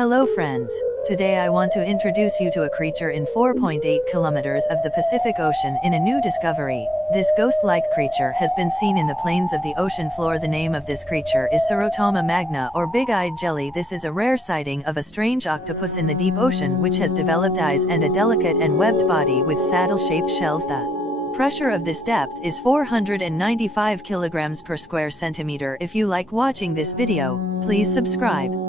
Hello friends. Today I want to introduce you to a creature in 4.8 kilometers of the Pacific Ocean in a new discovery. This ghost-like creature has been seen in the plains of the ocean floor. The name of this creature is Cerotoma magna or big-eyed jelly. This is a rare sighting of a strange octopus in the deep ocean which has developed eyes and a delicate and webbed body with saddle-shaped shells. The pressure of this depth is 495 kilograms per square centimeter. If you like watching this video, please subscribe.